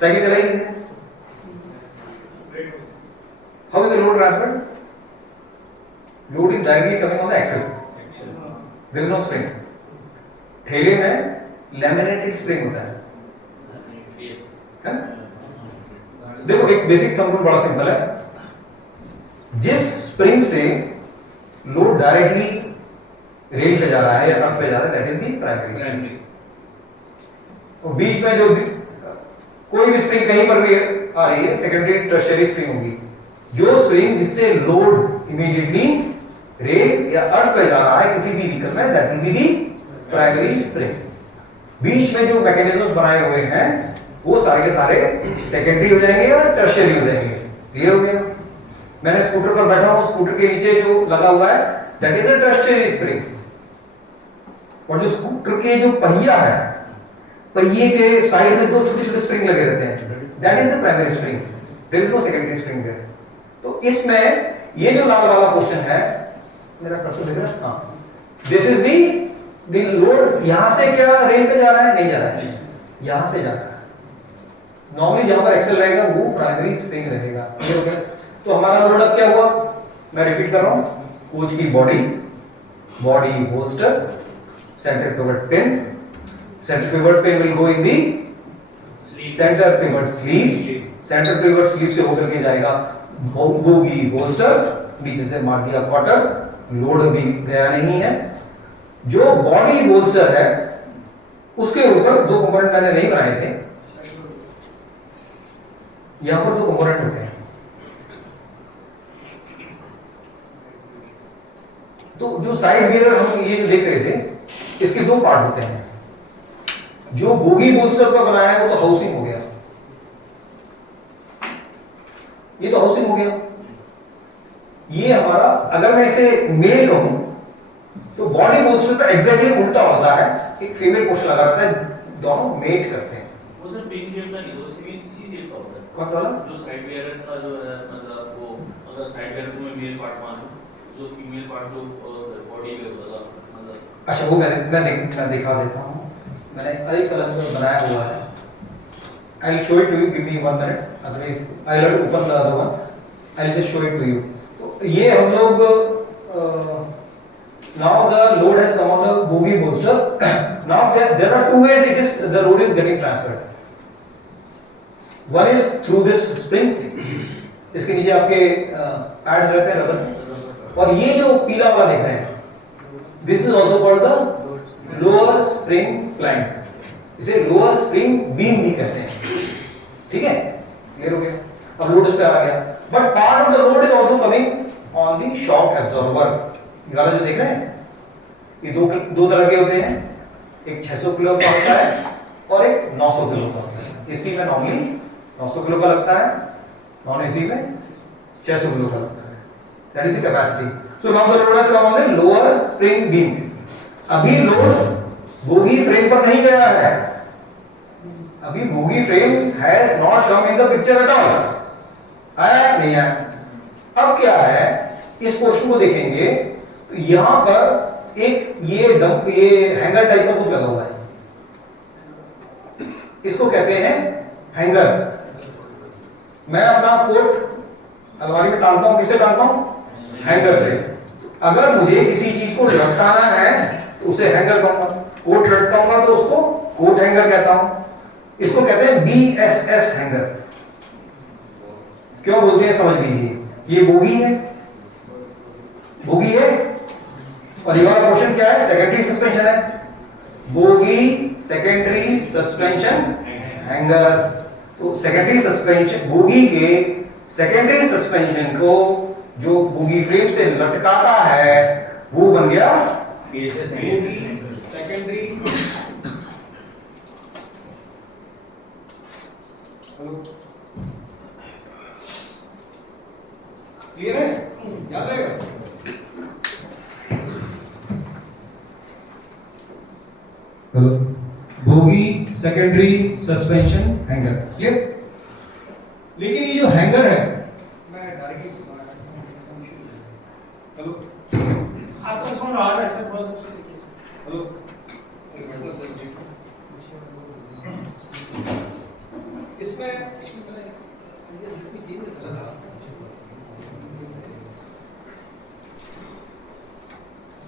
साइकिल चलाएगी किसने? How is the load transfer? Load is directly coming on the axle, there is no spring. ठेले में लैमिनेटेड स्प्रिंग होता है ना? देखो एक बेसिक थंब रूल बड़ा सिंपल है, जिस स्प्रिंग से लोड डायरेक्टली रेल पे जा रहा है या ट्रक पे जा रहा है, that is the primary spring. और बीच में जो कोई भी स्प्रिंग कहीं पर भी आ रही है, सेकेंडरी टर्शियरी स्प्रिंग होगी। जो स्प्रिंग जिससे लोड इमीडिएटली रेल या अर्थ पे जा रहा है किसी भी व्हीकल में, that will be the primary spring. बीच में जो मैकेनिज्म्स बनाए हुए हैं वो सारे के सारे सेकेंडरी हो जाएंगे या टर्शियरी हो जाएंगे। क्लियर हो गया? मैंने स्कूटर पर बैठा हूं, स्कूटर के नीचे जो लगा हुआ है that is a tertiary spring, और जो स्कूटर के जो पहिया है, पहिए के साइड में दो छोटे छोटे स्प्रिंग लगे रहते हैं, that is the primary spring, there is no secondary spring there. तो इसमें ये जो लाल वाला पोर्शन है, मेरा कर्सर देख रहा है? हाँ, दिस इज दी लोड। यहां से क्या रेल पे जा रहा है? नहीं जा रहा है, यहां से जा रहा है। नॉर्मली जहां पर एक्सल रहेगा वो प्राइमरी स्प्रिंग रहेगा। क्लियर हो गया? तो हमारा लोड अब क्या हुआ, मैं रिपीट कर रहा हूं, कोच की body, body bolster, centre pivot pin, centre pivot pin will go in the centre pivot sleeve, centre pivot sleeve से होकर के जाएगा बोगी बोल्स्टर, नीचे से मार दिया क्वार्टर, लोड अभी गया नहीं है। जो बॉडी बोल्स्टर है उसके ऊपर दो कंपोनेंट मैंने नहीं बनाए थे, यहां पर दो कंपोनेंट होते हैं। तो जो साइड मिरर हम ये जो देख रहे थे, इसके दो पार्ट होते हैं। जो बोगी बोल्स्टर पर बनाया है वो तो हाउसिंग हो गया, ये तो हाउसिंग हो गया। ये हमारा, अगर मैं इसे मेल कहूं तो बॉडी बोल्स्टर पर एग्जैक्टली उल्टा होता है, एक फीमेल पोर्शन लगा रहता है, दोनों मेट करते हैं। वो सर पिन शेप का नहीं, वो इसी शेप का होता है। कौन सा वाला? जो साइड बेयरर का जो है, मतलब वो अगर साइड बेयरर को मैं मेल पार्ट मानूं, जो फीमेल पार्ट जो बॉडी में होता था, मतलब अच्छा, वो मैं दिखा देता हूं, मैंने अलग कलर में बनाया हुआ है। I will show it to you, give me 1 minute, otherwise I will open the other one, I will just show it to you. तो ये हम लोग now the load has come on the bogie bolster. Now there are two ways it is, the load is getting transferred. One is through this spring, इसके नीचे आपके पैड्स रहते हैं रबर के, और ये जो पीला वाला देख रहे हैं, this is also called the lower spring plank, इसे लोअर स्प्रिंग बीम भी कहते हैं। ठीक है, क्लियर हो गया? अब लोड इस पे आ गया, but part of the load is also coming on the shock absorber. ये वाला जो देख रहे हैं, ये दो तरह के होते हैं, एक 600 किलो का होता है और एक 900 किलो का होता है। एसी में नॉर्मली 900 किलो का लगता है, नॉन एसी में 600 किलो का लगता है। That is the capacity. So now the load has come on the lower spring beam. अभी लोड बोगी फ्रेम पर नहीं गया है, अभी bogie frame has not come in the picture at all. आया नहीं आया? अब क्या है, इस पोर्शन को देखेंगे तो यहां पर एक ये हैंगर टाइप का कुछ लगा हुआ है, इसको कहते हैं हैंगर। मैं अपना कोट अलमारी में टांगता हूं, किससे टांगता हूं? हैंगर से। अगर मुझे किसी चीज को लटकाना है तो उसे हैंगर कहूंगा, कोट लटकाऊंगा तो उसको कोट हैंगर कहता हूं। इसको कहते हैं BSS हैंगर। क्यों बोलते हैं समझ लीजिए, ये बोगी है, बोगी है, और ये वाला पोर्शन क्या है? सेकेंडरी सस्पेंशन है। Bogie secondary suspension hanger. तो सेकेंडरी सस्पेंशन, बोगी के सेकेंडरी सस्पेंशन को जो बोगी फ्रेम से लटकाता है वो बन गया बोगी सेकेंडरी। क्लियर है? याद रहेगा? चलो, bogie secondary suspension hanger. Clear? लेकिन ये जो हैंगर है, मैं डायरेक्टली चलो आपका साउंड आ रहा है ऐसे बहुत अच्छे तरीके से। हेलो, एक मिनट सर, इसमें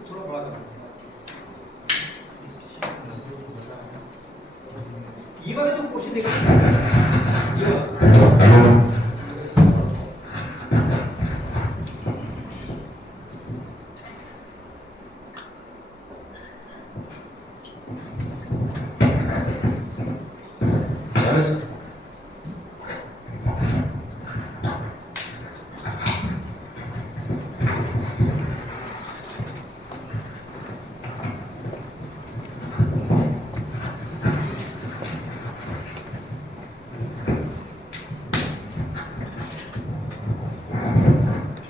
थोड़ा बड़ा कर, ये वाला जो पोर्शन देखा, ये वाला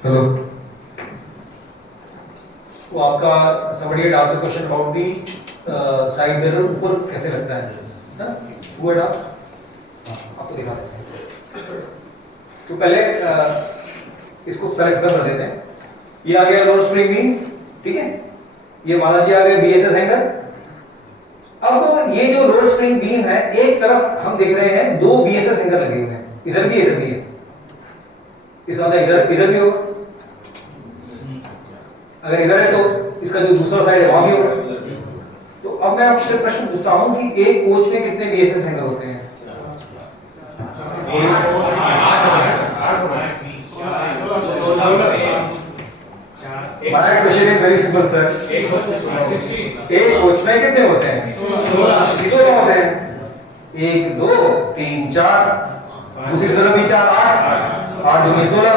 हेलो, वो आपका somebody had asked a question about the side mirror ऊपर कैसे लगता है ना? वो had asked, आपको दिखा देते हैं। तो पहले इसको पहले खत्म कर देते हैं। ये आ गया लोड स्प्रिंग बीम, ठीक है? ये मान लीजिए आ गया BSS हैंगर। अब ये जो लोड स्प्रिंग बीम है, एक तरफ हम देख रहे हैं दो BSS हैंगर लगे हुए हैं, इधर भी इधर भी है। इसका मतलब इधर भी होगा, अगर इधर है तो इसका जो दूसरा साइड है वहां भी होगा। तो अब मैं आपसे प्रश्न पूछता हूं कि एक कोच में कितने BSS हैंगर होते हैं? My question is very simple sir. एक कोच में कितने होते हैं? 16 होते हैं। 1 2 3 4, दूसरी तरफ भी 4 8, 8 दूनी 16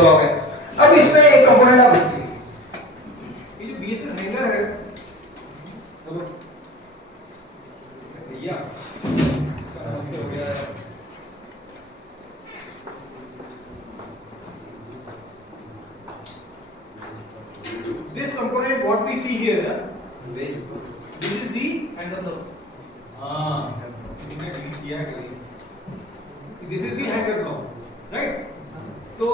हो गए। अब इसमें एक कंपोनेंट आप देखिए, ये जो BSS हैंगर है, चलो भैया इसका नमस्ते हो गया है। This component what we see here, this is the hanger block. इसने delete किया है। This is the hanger block, right? तो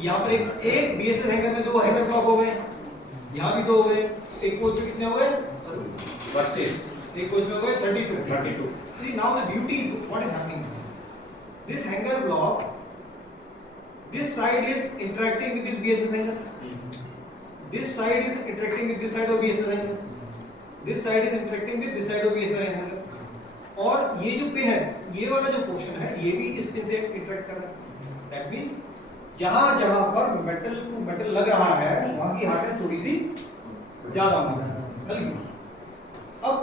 यहाँ पर एक BSS हैंगर में 2 हैंगर ब्लॉक हो गए, यहाँ भी 2 हो गए। एक कोच में कितने हो गए? 32। एक कोच में हो गए 32। See now the beauty is what is happening. This hanger block, this side is interacting with this BSS hanger. This side is interacting with this side of BSS hanger. This side is interacting with this side of BSS hanger. और ये जो पिन है ये वाला जो पोर्शन है ये भी इस पिन से इंटरेक्ट कर रहा है। दैट मींस जहां जहां पर मेटल टू मेटल लग रहा है वहां की हार्डनेस थोड़ी सी ज्यादा होगी, हल्की सी। अब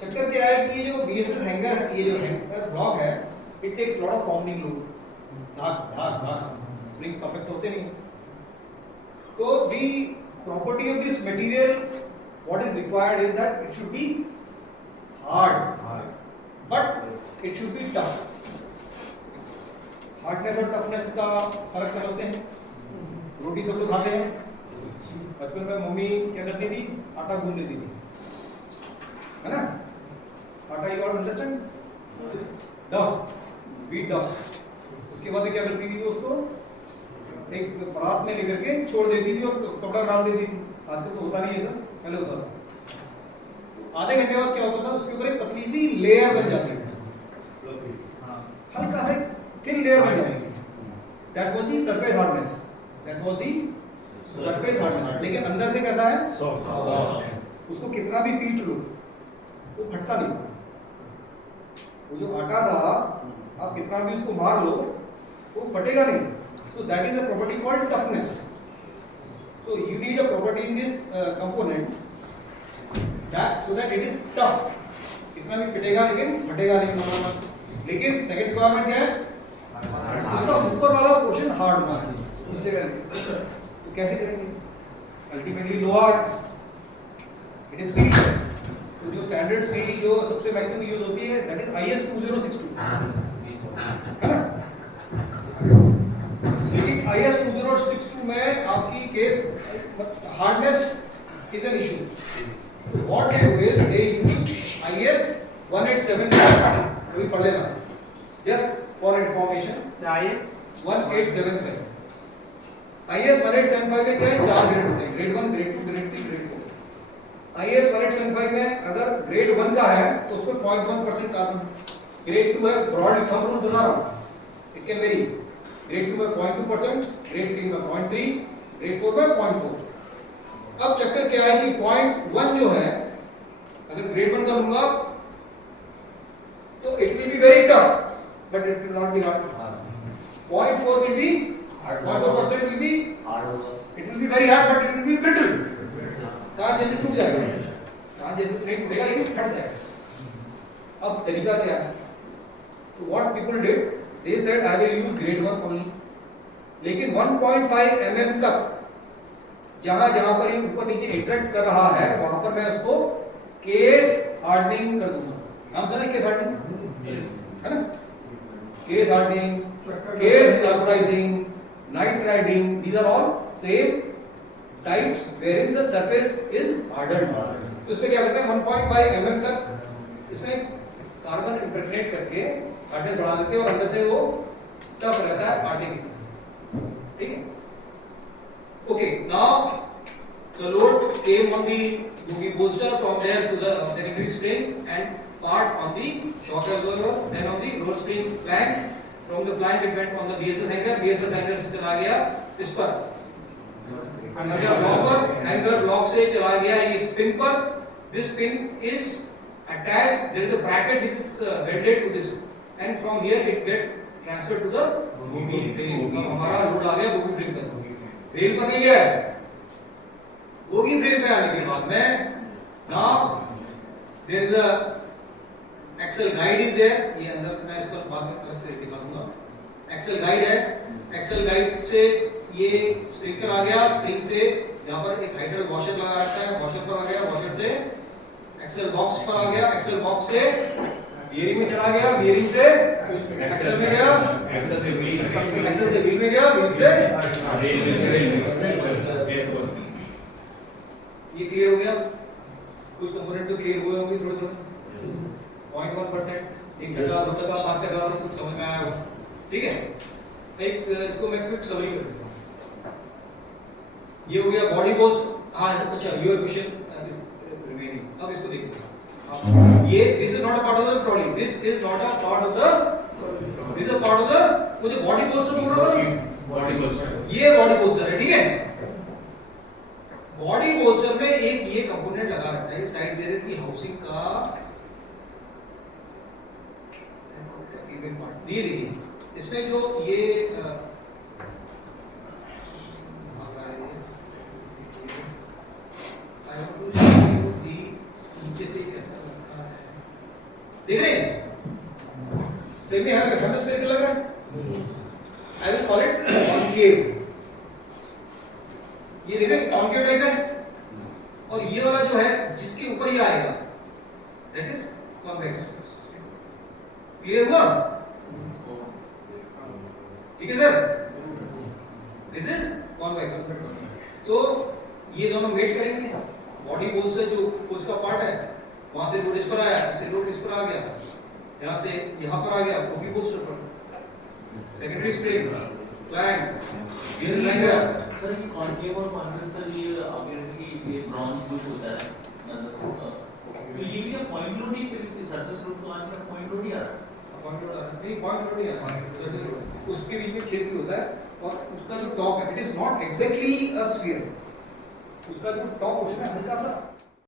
चक्कर क्या है कि ये जो बीएसएस हैंगर है, ये जो हैंगर ब्लॉक है, it takes lot of pounding load, धाक धाक धाक, स्प्रिंग्स परफेक्ट होते नहीं। तो the property of this material, what is required is that it should be hard but it should be tough. Hardness और टफनेस का फर्क समझते हैं? रोटी सब लोग खाते हैं, बचपन में मम्मी क्या करती थी, आटा गूंद देती थी, है ना? आटा यू ऑल अंडरस्टैंड, डफ, व्हीट डफ। उसके बाद क्या करती थी, उसको एक परात में लेकर के छोड़ देती थी और कपड़ा डाल देती थी। आजकल तो होता नहीं है सब, पहले होता था। आधे घंटे बाद क्या होता था, उसके ऊपर एक पतली सी लेयर बन जाती है, हल्का सा थिन लेयर बन जाती है। That was the surface hardness, that was the surface hardness. लेकिन अंदर से कैसा है, उसको कितना भी पीट लो वो फटता नहीं। वो जो आटा था, आप कितना भी उसको मार लो वो फटेगा नहीं। So that is a property called toughness. So you need a property in this component that so that it is tough, कितना भी पिटेगा लेकिन फटेगा नहीं। लेकिन सेकंड रिक्वायरमेंट क्या है, इसका ऊपर वाला पोर्शन हार्ड होना चाहिए। इससे करेंगे तो कैसे करेंगे, अल्टीमेटली लोहा है, इट इज स्टील। तो जो स्टैंडर्ड स्टील जो सबसे मैक्सिमम यूज होती है दैट इज IS 2062, है ना? लेकिन IS 2062 में आपकी case hardness is an issue. What they do is they use IS 1875, we पढ़ लेना, just for information, IS 1875। IS 1875 में क्या है, 4 ग्रेड होते हैं, grade 1, grade 2, grade 3, grade 4। IS 1875 में अगर ग्रेड 1 का है तो उसमें 0.1% कार्बन, ग्रेड 2 है, ब्रॉडली थंब रूल बता रहा हूँ, इट कैन वेरी, ग्रेड 2 में 0.2%, ग्रेड 3 में 0.3, ग्रेड 4 में 0.4। अब चक्कर क्या है कि 0.1 जो है, अगर ग्रेड 1 का लूंगा तो it will be very tough but it will not be hard. 0.4 will be 0.4% will be it will be very hard but it will be brittle, कांच जैसे टूट जाएगा, कांच जैसे प्लेट टूटेगा लेकिन फट जाएगा। अब तरीका क्या है, तो what people did, they said I will use grade 1 only, लेकिन 1.5 mm तक जहां जहां पर ये ऊपर नीचे इंटरेक्ट कर रहा है वहां पर मैं उसको केस हार्डनिंग कर दूंगा। नाम सुना है केस हार्डनिंग, है ना? Case hardening, case carbonising, nitriding, these are all same types wherein the surface is hardened। तो इसमें क्या करते हैं, 1.5 mm तक इसमें कार्बन इंप्रेग्नेट करके हार्डनेस बढ़ा देते हैं और अंदर से वो टफ रहता है आटे की तरह, ठीक है? Okay, now the load came on the bogie bolster, from there to the secondary spring and part on the shock absorber, then on the roll spring plank, from the plank it went on the BSS hanger से चला गया इस पर hanger block पर, hanger block से चला गया ये spin पर, this pin is attached, there is a bracket which is welded to this and from here it gets transferred to the bogie frame। हमारा लोड आ गया bogie frame पर, रेल पर नहीं गया, बोगी फ्रेम पे आने के बाद में now there is a axle guide is there, ये अंदर मैं इसको बाद में अलग से दिखा दूंगा। एक्सल गाइड है, एक्सल गाइड से ये स्प्रिंग पर आ गया, स्प्रिंग से यहां पर एक हाइड्रल वॉशर लगा रखा है, वॉशर पर आ गया, वॉशर से एक्सल बॉक्स पर आ गया, एक्सल बॉक्स से बियरिंग में चला गया, बियरिंग से एक्सल में गया, एक्सल से व्हील में गया, व्हील से ये क्लियर हो गया। कुछ कंपोनेंट तो क्लियर हुए होंगे थोड़े थोड़े, 0.1%, 1%, 2%, 5% कुछ समझ में आया होगा, ठीक है? एक इसको मैं क्विक समरी कर देता हूं। ये हो गया बॉडी बोल्स। हाँ अच्छा, योर क्वेश्चन इज रिमेनिंग। अब इसको देखते हैं, ये this is not a part of the trolley, this is not a part of the, this is a part of the, मुझे बॉडी बोल्स बोल रहा हूं, बॉडी बोल्स, ये बॉडी बोल्स है, ठीक है? बॉडी बोल्सर में एक ये कंपोनेंट लगा रहता है, साइड बेरर की हाउसिंग का ये देखिए इसमें जो ये नीचे से कैसा लगता है देख रहे हैं सेम ही हेमिस्फेरिकल लग रहा है I will call it concave ये देख रहे हैं कॉनकेव टाइप है और ये वाला जो है जिसके ऊपर ये आएगा दैट इज कॉन्वेक्स क्लियर हुआ ठीक है सर दिस इज कॉन्वेक्स तो ये दोनों मेट करेंगे बॉडी बोल से जो कोच का पार्ट है वहां से रोड इस पर आया इससे रोड इस पर आ गया यहां से यहां पर आ गया प्रोपी पोस्टर पर सेकेंडरी स्प्रिंग फ्लैंक ये लाइन है सर ये कॉन्केव और कॉन्वेक्स का ये अपीयरेंटली ये ब्रॉन्ज पुश होता है मतलब ये भी पॉइंट लोड ही सरफेस लोड तो आज पॉइंट लोड ही आ रहा है पॉइंट लोड नहीं पॉइंट लोड नहीं है सर्फेस लोड उसके बीच में छेद भी होता है और उसका जो टॉप है it is not exactly a sphere उसका जो टॉप पोर्शन है हल्का सा